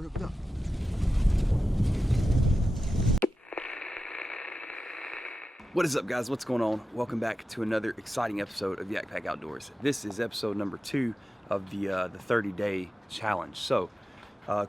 her hooked up. What is up, guys? What's going on? Welcome back to another exciting episode of Yak Pack Outdoors. This is episode number 2 of the 30-day challenge. So,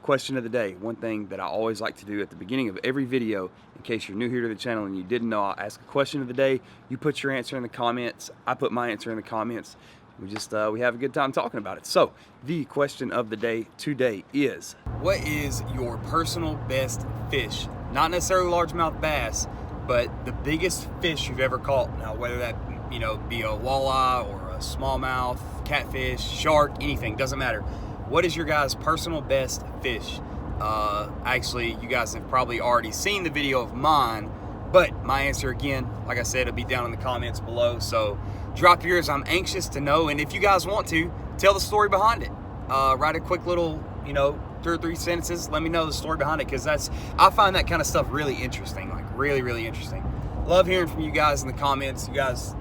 question of the day. One thing that I always like to do at the beginning of every video, in case you're new here to the channel and you didn't know, I'll ask a question of the day. You put your answer in the comments. I put my answer in the comments. We have a good time talking about it. So, the question of the day today is, what is your personal best fish? Not necessarily largemouth bass, but the biggest fish you've ever caught. Now, whether that, be a walleye or a smallmouth, catfish, shark, anything, doesn't matter. What is your guys' personal best fish? Actually, you guys have probably already seen the video of mine, but my answer again, like I said, it'll be down in the comments below. So drop yours. I'm anxious to know, and if you guys want to, tell the story behind it. Write a quick little, 2 or 3 sentences. Let me know the story behind it, because I find that kind of stuff really interesting, like really, really interesting. Love hearing from you guys in the comments. You guys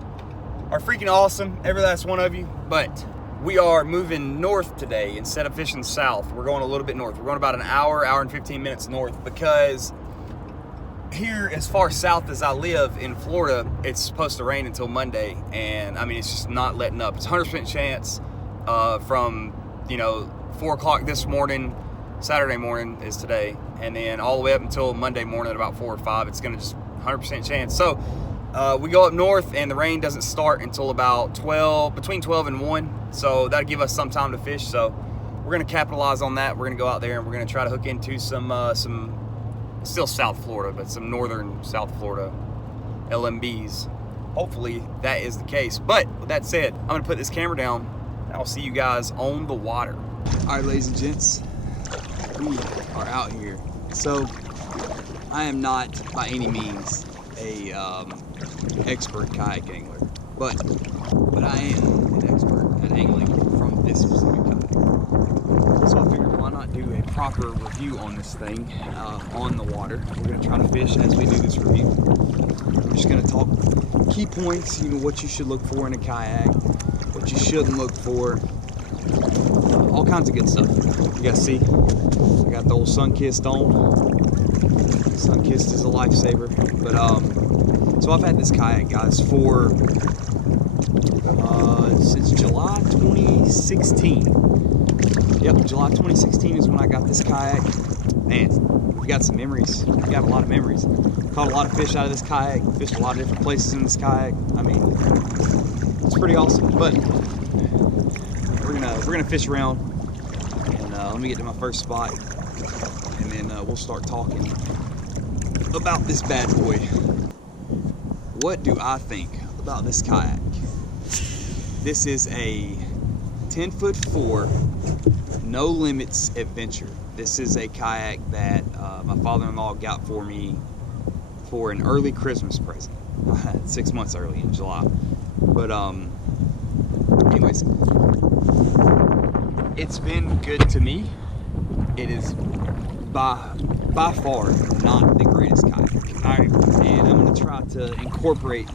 are freaking awesome, every last one of you. But we are moving north today instead of fishing south. We're going a little bit north. We're going about an hour and 15 minutes north, because here, as far south as I live in Florida, it's supposed to rain until Monday, and I mean, it's just not letting up. It's 100% chance from 4 o'clock this morning, Saturday morning is today, and then all the way up until Monday morning at about 4 or 5, it's gonna just 100% chance. So we go up north, and the rain doesn't start until about between 12 and 1, so that'll give us some time to fish. So we're gonna capitalize on that. We're gonna go out there and we're gonna try to hook into some still South Florida, but some northern South Florida LMBs. Hopefully that is the case. But with that said, I'm gonna put this camera down, and I'll see you guys on the water. All right, ladies and gents, we are out here. So I am not by any means a expert kayak angler, but I am an expert at angling from this specific kayak. So I figured, why not do a proper review on this thing on the water. We're gonna try to fish as we do this review. We're just gonna talk key points, what you should look for in a kayak, what you shouldn't look for, all kinds of good stuff. You guys see, I got the old Sunkissed on. Sunkissed is a lifesaver. But so I've had this kayak, guys, for since July 2016. Yep, July 2016 is when I got this kayak. Man, we've got some memories. We've got a lot of memories. Caught a lot of fish out of this kayak. Fished a lot of different places in this kayak. I mean, it's pretty awesome. But we're gonna fish around, and let me get to my first spot, and then we'll start talking about this bad boy. What do I think about this kayak? This is a 10'4" no limits adventure. This is a kayak that my father-in-law got for me for an early Christmas present. 6 months early in July. But anyways, it's been good to me. It is by far not the greatest kayak. Alright, and I'm gonna try to incorporate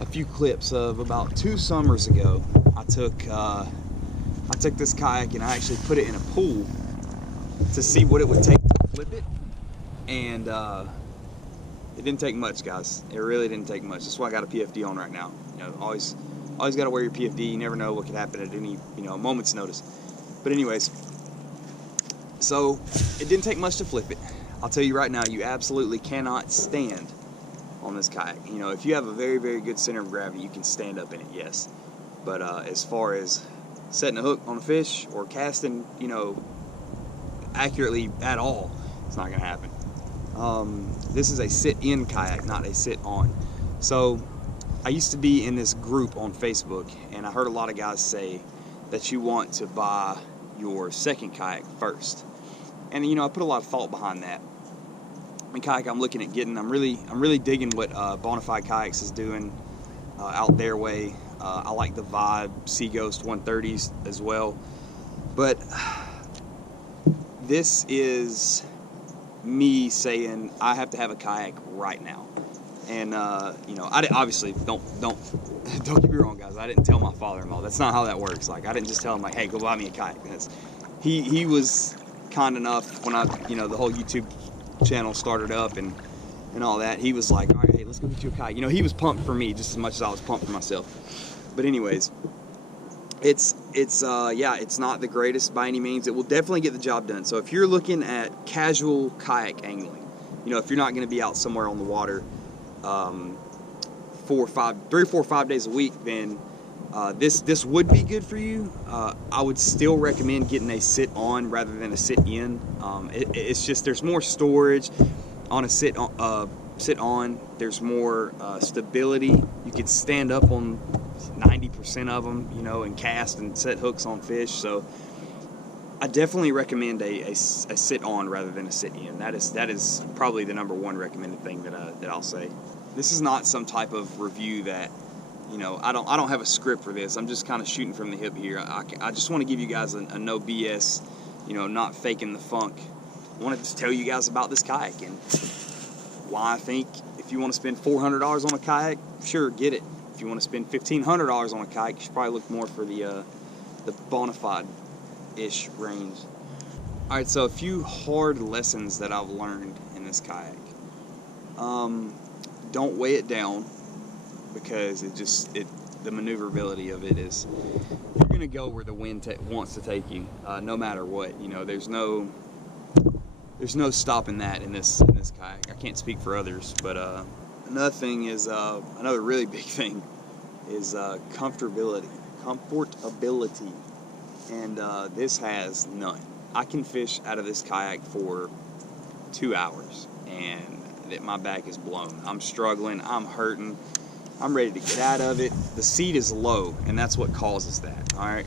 a few clips of about 2 summers ago. I took this kayak and I actually put it in a pool to see what it would take to flip it, and it didn't take much, guys. It really didn't take much. That's why I got a PFD on right now. Always got to wear your PFD. You never know what could happen at any moment's notice. But anyways, so it didn't take much to flip it. I'll tell you right now, you absolutely cannot stand on this kayak. If you have a very, very good center of gravity, you can stand up in it, yes. But as far as setting a hook on a fish or casting, accurately at all, it's not gonna happen. This is a sit-in kayak, not a sit-on. So I used to be in this group on Facebook, and I heard a lot of guys say that you want to buy your second kayak first. And I put a lot of thought behind that. The kayak I'm looking at getting, I'm really digging what Bonafide Kayaks is doing out their way. I like the Vibe Seaghost 130s as well. But this is me saying I have to have a kayak right now. And I obviously don't get me wrong, guys. I didn't tell my father-in-law. That's not how that works. Like, I didn't just tell him, like, hey, go buy me a kayak. He was kind enough when the whole YouTube channel started up and all that. He was like, all right, hey, let's go get you a kayak. He was pumped for me just as much as I was pumped for myself. But anyways, it's not the greatest by any means. It will definitely get the job done. So if you're looking at casual kayak angling, if you're not going to be out somewhere on the water 3 or 4 or 5 days a week, then this would be good for you. I would still recommend getting a sit on rather than a sit in. It's just there's more storage on a sit on. There's more stability. You could stand up on 90% of them, and cast and set hooks on fish. So I definitely recommend a sit on rather than a sit in. That is probably the #1 recommended thing that I'll say. This is not some type of review that I don't have a script for this. I'm just kind of shooting from the hip here. I just want to give you guys a no BS, not faking the funk. I wanted to tell you guys about this kayak and why I think if you want to spend $400 on a kayak, sure, get it. If you want to spend $1,500 on a kayak, you should probably look more for the Bonafide-ish range. All right, so a few hard lessons that I've learned in this kayak. Don't weigh it down, because the maneuverability of it is, you're going to go where the wind wants to take you, no matter what. There's no stopping that in this kayak. I can't speak for others, but another thing is, another really big thing is comfortability, and this has none. I can fish out of this kayak for 2 hours, and my back is blown. I'm struggling. I'm hurting. I'm ready to get out of it. The seat is low, and that's what causes that. All right.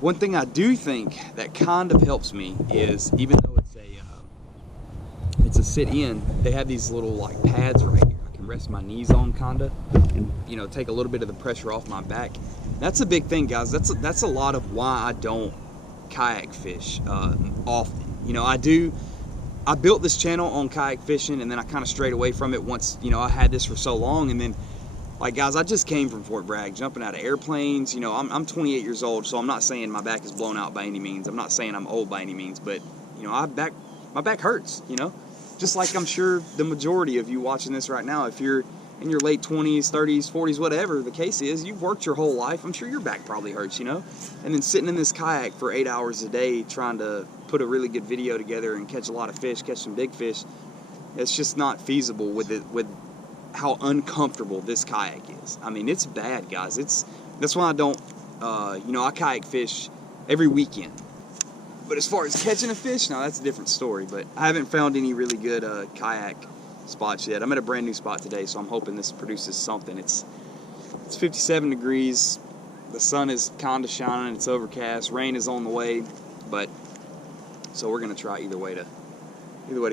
One thing I do think that kind of helps me is, even though it's a sit in, they have these little like pads right here. I can rest my knees on, kinda, and take a little bit of the pressure off my back. That's a big thing, guys. That's a lot of why I don't kayak fish often. I built this channel on kayak fishing, and then I kind of strayed away from it once, I had this for so long. And then, like, guys, I just came from Fort Bragg, jumping out of airplanes. I'm 28 years old, so I'm not saying my back is blown out by any means. I'm not saying I'm old by any means, but, my back hurts, Just like I'm sure the majority of you watching this right now, if you're in your late 20s, 30s, 40s, whatever the case is, you've worked your whole life. I'm sure your back probably hurts, And then sitting in this kayak for 8 hours a day trying to put a really good video together and catch a lot of fish, catch some big fish, it's just not feasible with how uncomfortable this kayak is. I mean, it's bad, guys. That's why I don't, I kayak fish every weekend. But as far as catching a fish, now that's a different story. But I haven't found any really good kayak spots yet. I'm at a brand new spot today, so I'm hoping this produces something. It's 57 degrees. The sun is kind of shining. It's overcast. Rain is on the way. But so we're gonna try either way to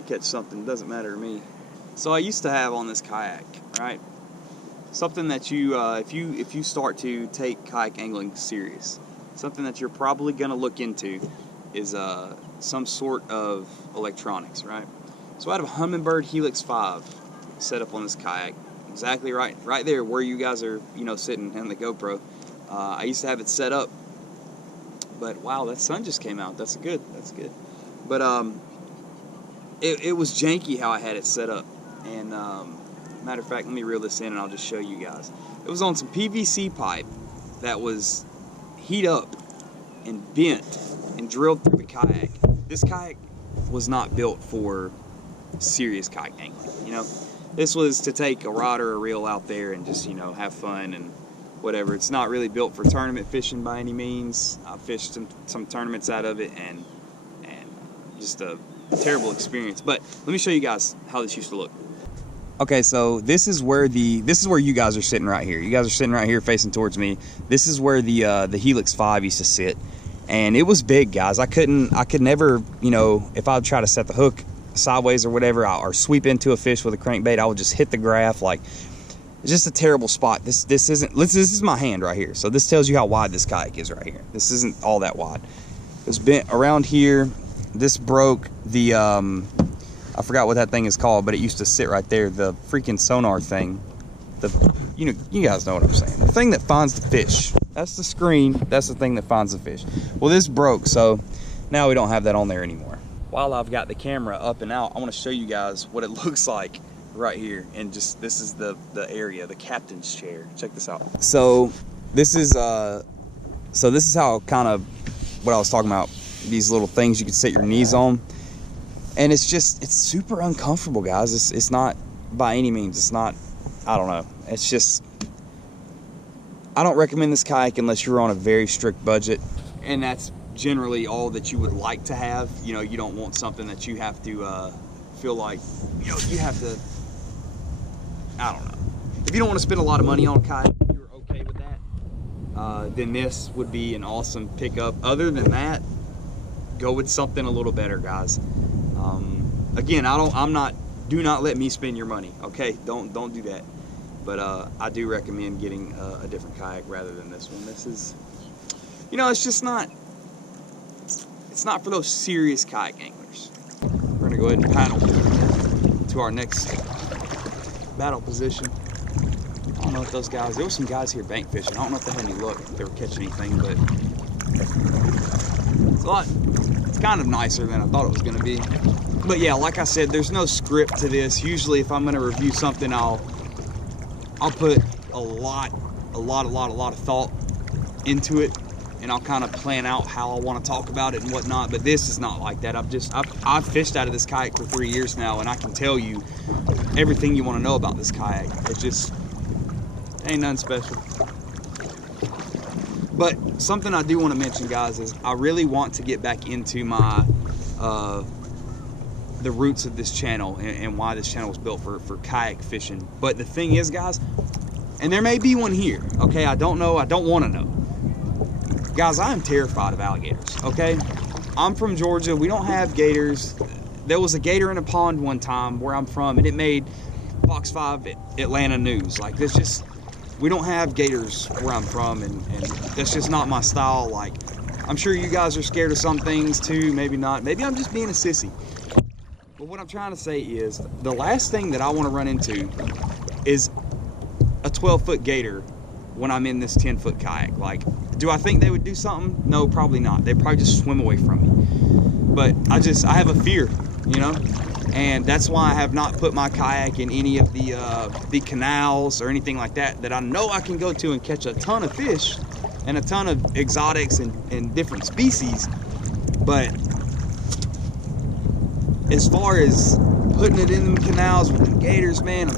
catch something. It doesn't matter to me. So I used to have on this kayak, right, something that you if you start to take kayak angling serious, something that you're probably gonna look into is some sort of electronics, right? So I have a Humminbird Helix 5 set up on this kayak, exactly right there where you guys are, sitting on the GoPro. I used to have it set up, but wow, that sun just came out. That's good. But it was janky how I had it set up. And matter of fact, let me reel this in and I'll just show you guys. It was on some PVC pipe that was heat up and bent and drilled through the kayak. This kayak was not built for serious kayak angling. This was to take a rod or a reel out there and just have fun and whatever. It's not really built for tournament fishing by any means. I fished some tournaments out of it, and just a terrible experience. But let me show you guys how this used to look. Okay, so this is where you guys are sitting right here. You guys are sitting right here facing towards me. This is where the Helix 5 used to sit, and it was big, guys. I could never, if I would try to set the hook sideways or whatever, or sweep into a fish with a crankbait, I would just hit the graph. Like, it's just a terrible spot. This is my hand right here. So this tells you how wide this kayak is right here. This isn't all that wide. It's bent around here. This broke the I forgot what that thing is called, but it used to sit right there. The freaking sonar thing. You guys know what I'm saying. The thing that finds the fish. That's the screen. That's the thing that finds the fish. Well, this broke, so Now we don't have that on there anymore. While I've got the camera up and out, I want to show you guys what it looks like right here. And just, this is the area, the captain's chair. Check this out. So this is how kind of what I was talking about, these little things you can set your knees on. And it's super uncomfortable, guys. It's not by any means, it's not, I don't know. It's just, I don't recommend this kayak unless you're on a very strict budget. And that's generally all that you would like to have. You know, you don't want something that you have to feel like, you know, you have to, I don't know. If you don't want to spend a lot of money on a kayak, if you're okay with that, then this would be an awesome pickup. Other than that, go with something a little better, guys. Again, do not let me spend your money, okay? Don't do that. But I do recommend getting a different kayak rather than this one. This is, you know, it's not for those serious kayak anglers. We're gonna go ahead and paddle to our next battle position. I don't know if those guys, there were some guys here bank fishing. I don't know if they had any luck, if they were catching anything, but it's kind of nicer than I thought it was gonna be. But yeah, like I said, there's no script to this. Usually if I'm gonna review something, I'll put a lot of thought into it, and I'll kind of plan out how I want to talk about it and whatnot. But this is not like that. I've fished out of this kayak for 3 years now, and I can tell you everything you want to know about this kayak. It just ain't nothing special. But something I do want to mention, guys, is I really want to get back into my the roots of this channel and why this channel was built for kayak fishing. But the thing is, guys, and there may be one here, okay? I don't know, I don't want to know. Guys, I am terrified of alligators, okay? I'm from Georgia, we don't have gators. There was a gator in a pond one time where I'm from, and it made Fox 5 Atlanta news. Like, this just, we don't have gators where I'm from, and that's just not my style. Like, I'm sure you guys are scared of some things too, maybe not. Maybe I'm just being a sissy. But what I'm trying to say is, the last thing that I want to run into is a 12-foot gator when I'm in this 10-foot kayak. Like, do I think they would do something? No, probably not. They'd probably just swim away from me. But I have a fear, you know? And that's why I have not put my kayak in any of the canals or anything like that I know I can go to and catch a ton of fish and a ton of exotics and different species. But as far as putting it in the canals with the gators, man,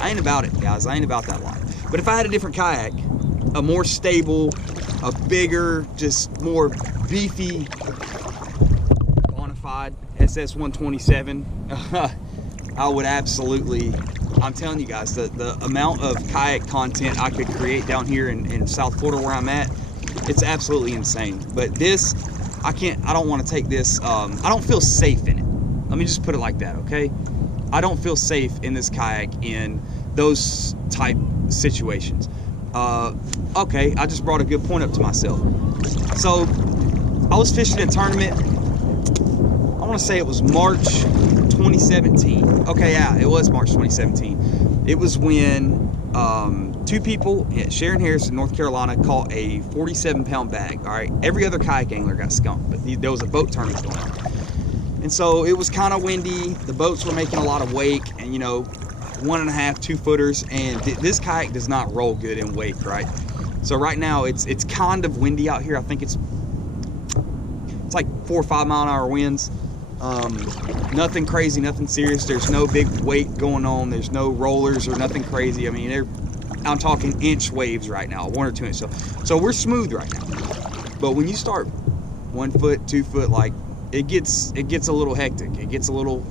I ain't about it, guys. I ain't about that life. But if I had a different kayak, a more stable, a bigger, just more beefy, bonafide SS127, I would absolutely, I'm telling you guys, the amount of kayak content I could create down here in South Florida where I'm at, it's absolutely insane. But this, I don't want to take this, I don't feel safe in it. Let me just put it like that, okay? I don't feel safe in this kayak in those type situations. Okay, I just brought a good point up to myself. So, I was fishing a tournament, I want to say it was March 2017. Okay, yeah, it was March 2017. It was when two people at Sharon Harris in North Carolina caught a 47-pound bag. All right, every other kayak angler got skunked, but there was a boat tournament going on. And so it was kind of windy, the boats were making a lot of wake, and you know, 1.5, 2 footers, and this kayak does not roll good in wake, right? So right now it's kind of windy out here. I think it's like 4 or 5 mile-an-hour winds. Nothing crazy, nothing serious. There's no big wake going on. There's no rollers or nothing crazy. I mean, I'm talking inch waves right now, 1 or 2 inches. So we're smooth right now. But when you start 1 foot, 2 foot, like, it gets a little hectic. It gets a little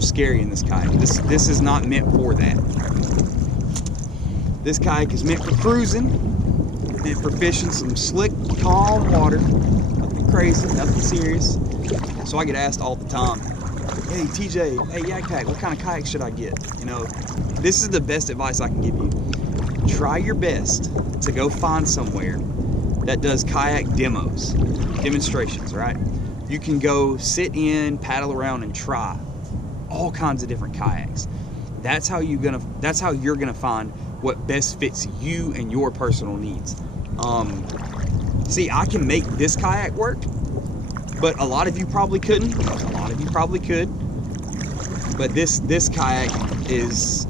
scary in this kayak. This is not meant for that. This kayak is meant for cruising, meant for fishing some slick, calm water. Nothing crazy, nothing serious. So I get asked all the time, hey TJ, hey Yak Pack, what kind of kayak should I get? You know, this is the best advice I can give you. Try your best to go find somewhere that does kayak demonstrations, right? You can go sit in, paddle around, and try all kinds of different kayaks. That's how you're gonna find what best fits you and your personal needs. See, I can make this kayak work, but a lot of you probably couldn't. A lot of you probably could. But this kayak is,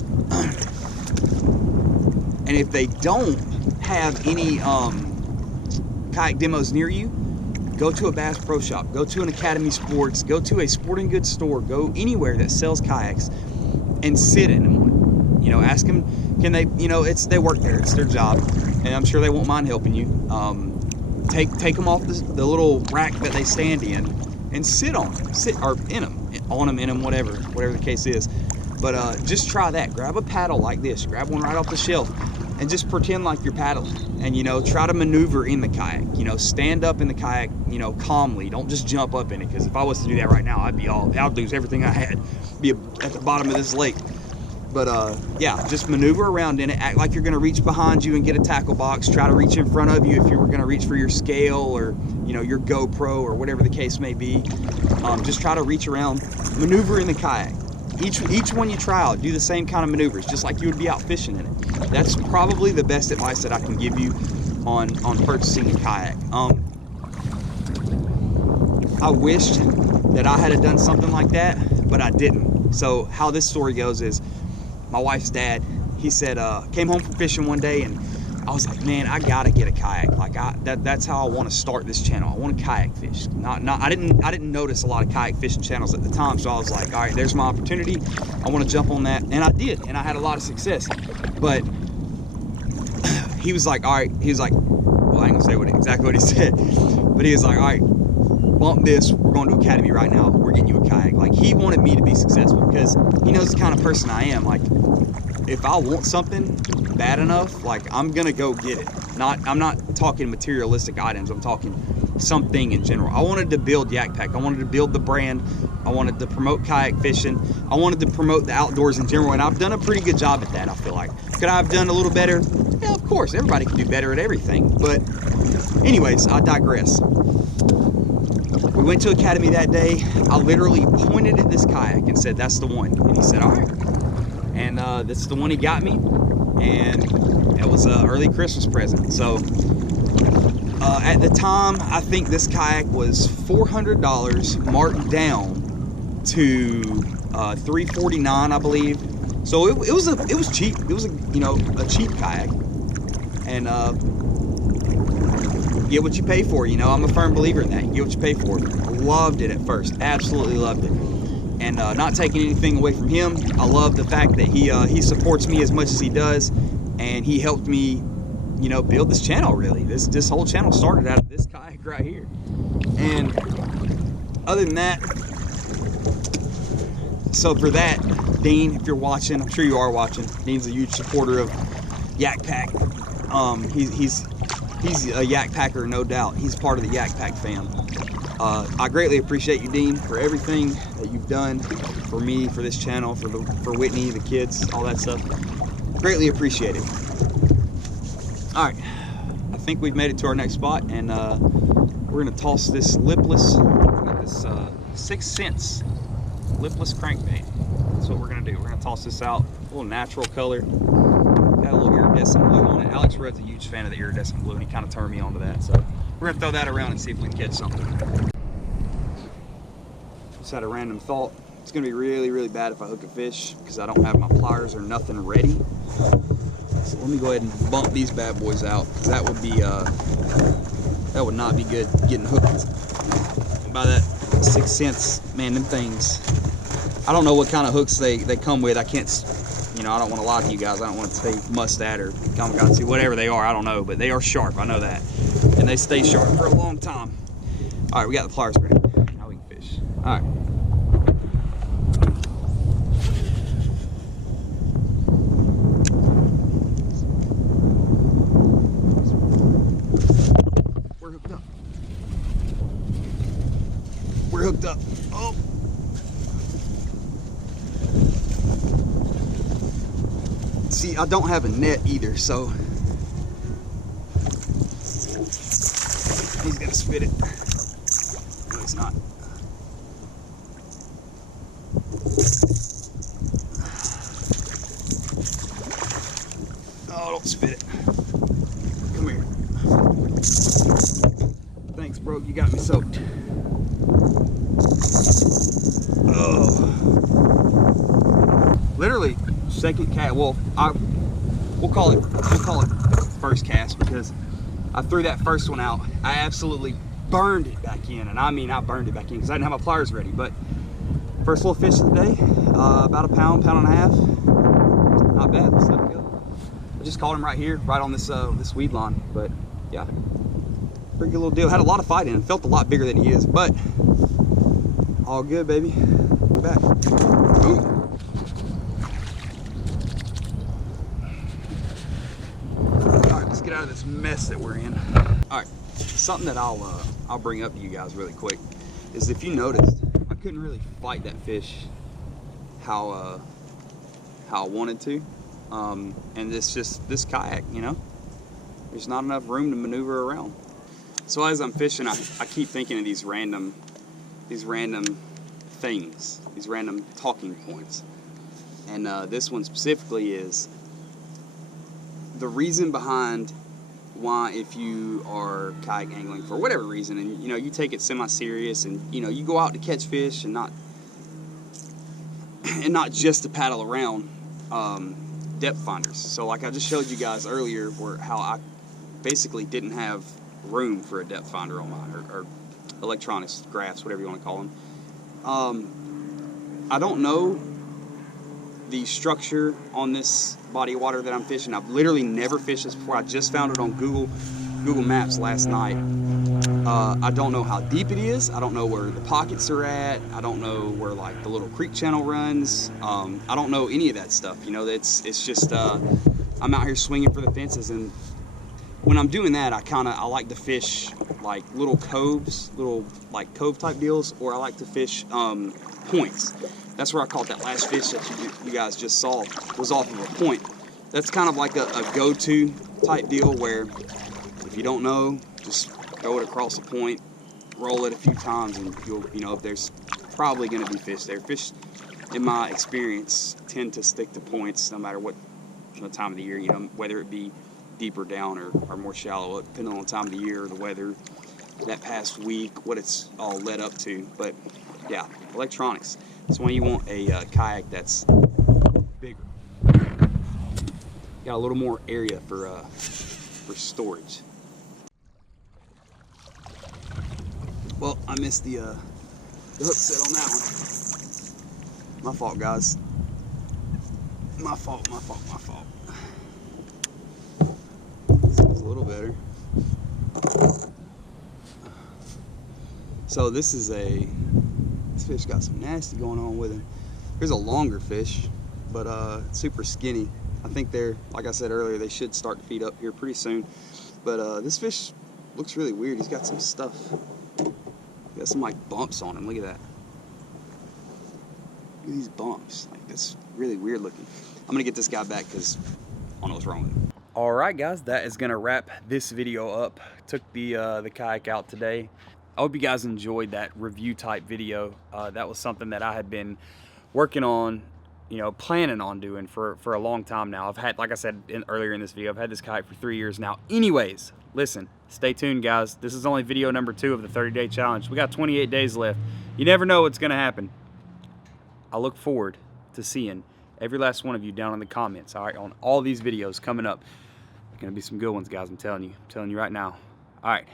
and if they don't have any kayak demos near you, go to a Bass Pro Shop, go to an Academy Sports, go to a sporting goods store, go anywhere that sells kayaks and sit in one. You know, ask them, can they, you know, they work there, it's their job, and I'm sure they won't mind helping you. Take them off the little rack that they stand in and sit on them, or in them, on them, in them, whatever the case is. But just try that. Grab a paddle like this, grab one right off the shelf, and just pretend like you're paddling. And, you know, try to maneuver in the kayak. You know, stand up in the kayak, you know, calmly. Don't just jump up in it, because if I was to do that right now, I'd lose everything I had. Be at the bottom of this lake. But yeah, just maneuver around in it. Act like you're gonna reach behind you and get a tackle box. Try to reach in front of you if you were gonna reach for your scale, or, you know, your GoPro, or whatever the case may be. Just try to reach around, maneuver in the kayak. Each one you try out, do the same kind of maneuvers, just like you would be out fishing in it. That's probably the best advice that I can give you on purchasing a kayak. I wished that I had done something like that, but I didn't. So how this story goes is, my wife's dad, he said, came home from fishing one day, and I was like, man, I gotta get a kayak. Like, that's how I want to start this channel. I want to kayak fish. I didn't notice a lot of kayak fishing channels at the time, so I was like, all right, there's my opportunity. I want to jump on that, and I did, and I had a lot of success. But he was like, all right, he was like, well, I ain't gonna say exactly what he said, but he was like, all right, bump this. We're going to Academy right now. We're getting you a kayak. Like, he wanted me to be successful, because he knows the kind of person I am. Like, if I want something bad enough, like, I'm gonna go get it. I'm not talking materialistic items. I'm talking something in general. I wanted to build Yak Pack. I wanted to build the brand. I wanted to promote kayak fishing. I wanted to promote the outdoors in general, and I've done a pretty good job at that, I feel like. Could I have done a little better? Yeah, of course. Everybody can do better at everything. But anyways, I digress. We went to Academy that day. I literally pointed at this kayak and said, that's the one. And he said, all right. And this is the one he got me. And it was an early Christmas present. So at the time, I think this kayak was $400 marked down to $349, I believe. So it was cheap. It was a cheap kayak. And get what you pay for. You know, I'm a firm believer in that. You get what you pay for. Loved it at first. Absolutely loved it. And not taking anything away from him, I love the fact that he supports me as much as he does, and he helped me, you know, build this channel. Really, this whole channel started out of this kayak right here. And other than that, so for that, Dean, if you're watching, I'm sure you are watching. Dean's a huge supporter of Yak Pack. He's a Yak Packer, no doubt. He's part of the Yak Pack fam. I greatly appreciate you, Dean, for everything that you've done for me, for this channel, for Whitney, the kids, all that stuff. Greatly appreciate it. All right, I think we've made it to our next spot, and we're gonna toss this lipless, this 6 cents lipless crankbait. That's what we're gonna do. We're gonna toss this out, a little natural color. Got a little iridescent blue on it. Alex Rudd's a huge fan of the iridescent blue, and he kind of turned me onto that. So we're gonna throw that around and see if we can catch something. Just had a random thought. It's gonna be really, really bad if I hook a fish, because I don't have my pliers or nothing ready. So let me go ahead and bump these bad boys out, because that would not be good getting hooked by that 6 cents. Man, them things, I don't know what kind of hooks they come with. I can't, you know, I don't want to lie to you guys. I don't want to say mustad or kamikaze, whatever they are, I don't know, but they are sharp, I know that. And they stay sharp for a long time. All right, we got the pliers ready. Now we can fish. All right. We're hooked up. We're hooked up. Oh. See, I don't have a net either, so he's gonna spit it. No, he's not. Oh, don't spit it. Come here. broke, you got me soaked. Oh. Literally, second cast. Well, we'll call it first cast because I threw that first one out. I absolutely burned it back in, and I mean I burned it back in because I didn't have my pliers ready. But first little fish of the day, about a pound and a half. Not bad. Let's let it go. I just caught him right here, right on this this weed line. But yeah, pretty good little deal. Had a lot of fight in him. Felt a lot bigger than he is, but all good, baby. We're back. Boom. All right, let's get out of this mess that we're in. All right, something that I'll bring up to you guys really quick is if you noticed, I couldn't really fight that fish how I wanted to, and this kayak, you know, there's not enough room to maneuver around. So as I'm fishing, I keep thinking of these random things, these random talking points, and this one specifically is the reason behind why, if you are kayak angling for whatever reason, and you know you take it semi-serious, and you know you go out to catch fish and not just to paddle around, depth finders. So like I just showed you guys earlier, how I basically didn't have room for a depth finder on mine, or electronics, graphs, whatever you want to call them. I don't know the structure on this body of water that I'm fishing. I've literally never fished this before. I just found it on Google Maps last night. I don't know how deep it is. I don't know where the pockets are at. I don't know where like the little creek channel runs. I don't know any of that stuff. You know, it's just I'm out here swinging for the fences, and when I'm doing that, I like to fish like little coves, little like cove type deals, or I like to fish points. That's where I caught that last fish that you guys just saw, was off of a point. That's kind of like a go-to type deal where if you don't know, just throw it across a point, roll it a few times, and you know, there's probably going to be fish there. Fish, in my experience, tend to stick to points no matter what time of the year, you know, whether it be deeper down or more shallow, depending on the time of the year, the weather, that past week, what it's all led up to. But yeah, electronics. That's why you want a kayak that's bigger. Got a little more area for storage. Well, I missed the hook set on that one. My fault, guys. My fault. This one's a little better. So this fish got some nasty going on with him. Here's a longer fish, but super skinny. I think they're, like I said earlier, they should start to feed up here pretty soon. But this fish looks really weird. He's got some stuff. He got some like bumps on him. Look at that. Look at these bumps. Like, that's really weird looking. I'm gonna get this guy back because I don't know what's wrong with him. All right, guys, that is gonna wrap this video up. Took the kayak out today. I hope you guys enjoyed that review type video. That was something that I had been working on, you know, planning on doing for a long time now. I've had, like I said earlier in this video, I've had this kayak for 3 years now. Anyways, listen, stay tuned, guys. This is only video number 2 of the 30-day challenge. We got 28 days left. You never know what's gonna happen. I look forward to seeing every last one of you down in the comments, all right, on all these videos coming up. There's gonna be some good ones, guys, I'm telling you right now. All right.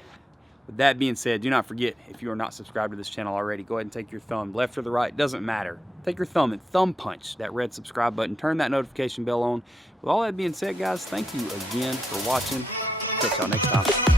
With that being said, do not forget, if you are not subscribed to this channel already, go ahead and take your thumb, left or the right, doesn't matter. Take your thumb and thumb punch that red subscribe button. Turn that notification bell on. With all that being said, guys, thank you again for watching. Catch y'all next time.